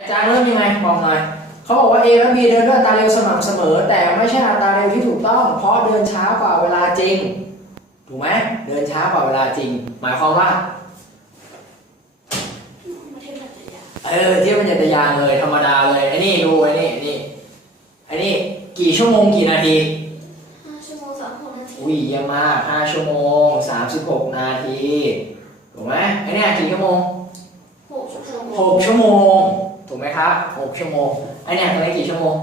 อาจารย์เริ่มยังไงบอกหน่อยเขาบอกว่า A และ B เดินด้วยอัตราเร็วสม่ำเสมอ แต่ไม่ใช่อัตราเร็วที่ถูกต้อง เพราะเดินช้ากว่าเวลาจริง ถูกไหมเดินช้ากว่าเวลาจริง หมายความว่าประเทศปัจจัยเออเทียบเป็นจักรยานเลยธรรมดาเลยไอ้นี่ดูไอ้นี่ไอ้นี่ไอ้นี่กี่ชั่วโมงกี่นาทีห้าชั่วโมงสามหกนาทีอุ้ยเยี่ยมมาก5ชั่วโมง36นาทีถูกไหมไอ้เนี่ยกี่ชั่วโมงหกชั่วโมง6ชั่วโมง ถูกไหมครับ6ชั่วโมงไอ้เนี่ยตรงนี้กี่ชั่วโมง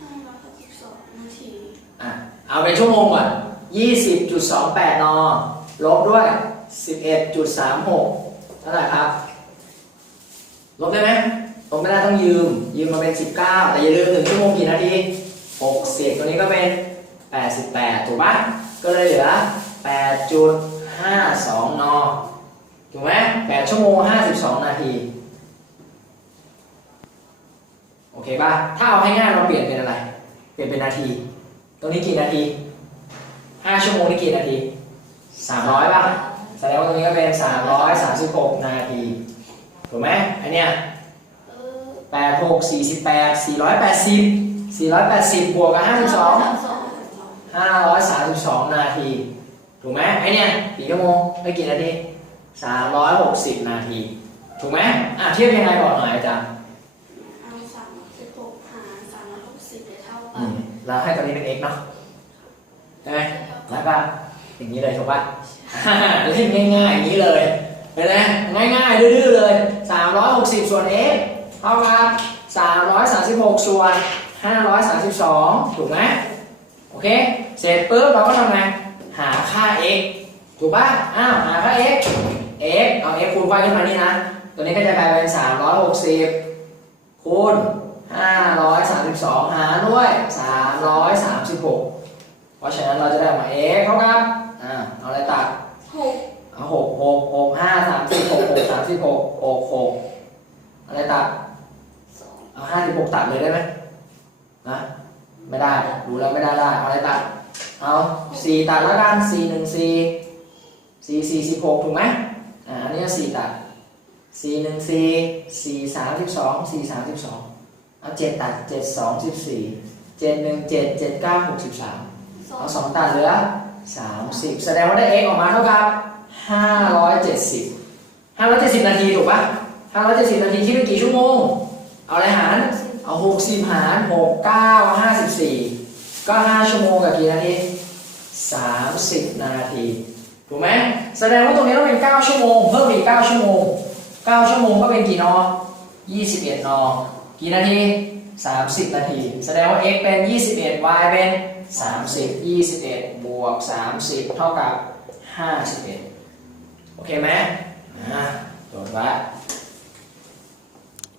ห้าร้อยหกสิบสองนาทีอะเอาเป็นชั่วโมงก่อน20.28 น ลบด้วย 11.36 เท่าไหร่ครับ ลบได้ไหมลบไม่ได้ต้องยืม ยืมมาเป็น 19 แต่อย่าลืมถึงชั่วโมงกี่นาที 60 ตัวนี้ก็เป็น 88 ถูกปะก็เลยเหลือ 8.52 น ถูกไหม8ชั่วโมง 52 นาที โอเคป่ะ ถ้าเอาให้ง่ายเราเปลี่ยนเป็นอะไร เปลี่ยนเป็นนาที ตรงนี้กี่นาที5ชั่วโมงนี่กี่นาที300ป่ะ แสดงว่าตรงนี้ก็เป็น336นาที ถูกไหมอันเนี้ยเออ8 6 48 480 480บวกกับสามสอง52 532นาที ถูกไหมไอเนี้ยกี่ชั่วโมงไม่กี่นาที360นาที ถูกไหมอะเทียบยังไงบอกหน่อยอาจารย์าสามร้อยสิบหกหารสามร้อยหกสิบได้เท่ากัอืนมแล้วให้ตัวนี้เป็น x เนาะใช่ไหมแล้วก็อย่างนี้เลยถูกปะ เล่นง่ายๆอย่างนี้เลยเห็นไหมง่ายๆดื้อๆเลย 360 ส่วน x เท่ากับ336 ส่วน 532 ถูกไหมโอเค เสร็จปุ๊บเราก็ทำไงหาค่า x ถูกปะอ้าวหาค่า x x เอา x คูณไว้ขึ้นมานี่นะ ตัวนี้ก็จะกลายเป็น 360 คูณ532 หารด้วย 336 เพราะฉะนั้นเราจะได้ออกมา x เท่ากับอ่าเอาอะไรตัดหกเอาหกหกหกห้าสามสิบหกหกสามสิบหกหกหกอะไรตัดสองเอาห้าสิบหกตัดเลยได้ไหมนะไม่ได้ดูแล้วไม่ได้ได้เอาอะไรตัดเอาสี่ตัดแล้วกันสี่หนึ่งสี่สี่สี่สิบหกถูกไหมอ่าอันนี้สี่ตัด สี่หนึ่งสี่สี่สามสิบสองสี่สามสิบสองเอาเจ็ดตัดเจ็ดสองสิบสี่เจ็ดหนึ่งเจ็ดเจ็ดเก้าหกสิบสามเอาสองตัดเหลือสามสิบแสดงว่าได้ x ออกมาเท่ากับห้าร้อยเจ็ดสิบห้าร้อยเจ็ดสิบนาทีถูกปะห้าร้อยเจ็ดสิบนาทีคิดเป็นกี่ชั่วโมง เอาอะไรหาร เอาหกสิบหารหกเก้าห้าสิบสี่ก็ห้าชั่วโมงกับกี่นาทีสามสิบนาที ถูกไหมแสดงว่าตรงนี้ต้องเป็นเก้าชั่วโมง เพิ่มอีกเก้าชั่วโมง 9 ชั่วโมงก็เป็นกี่นอ21 นอ กี่นาที 30 นาที แสดงว่า x เป็น 21 y เป็น 30 21 บวก 30 เท่ากับ 51 โอเคไหมนะจดไว้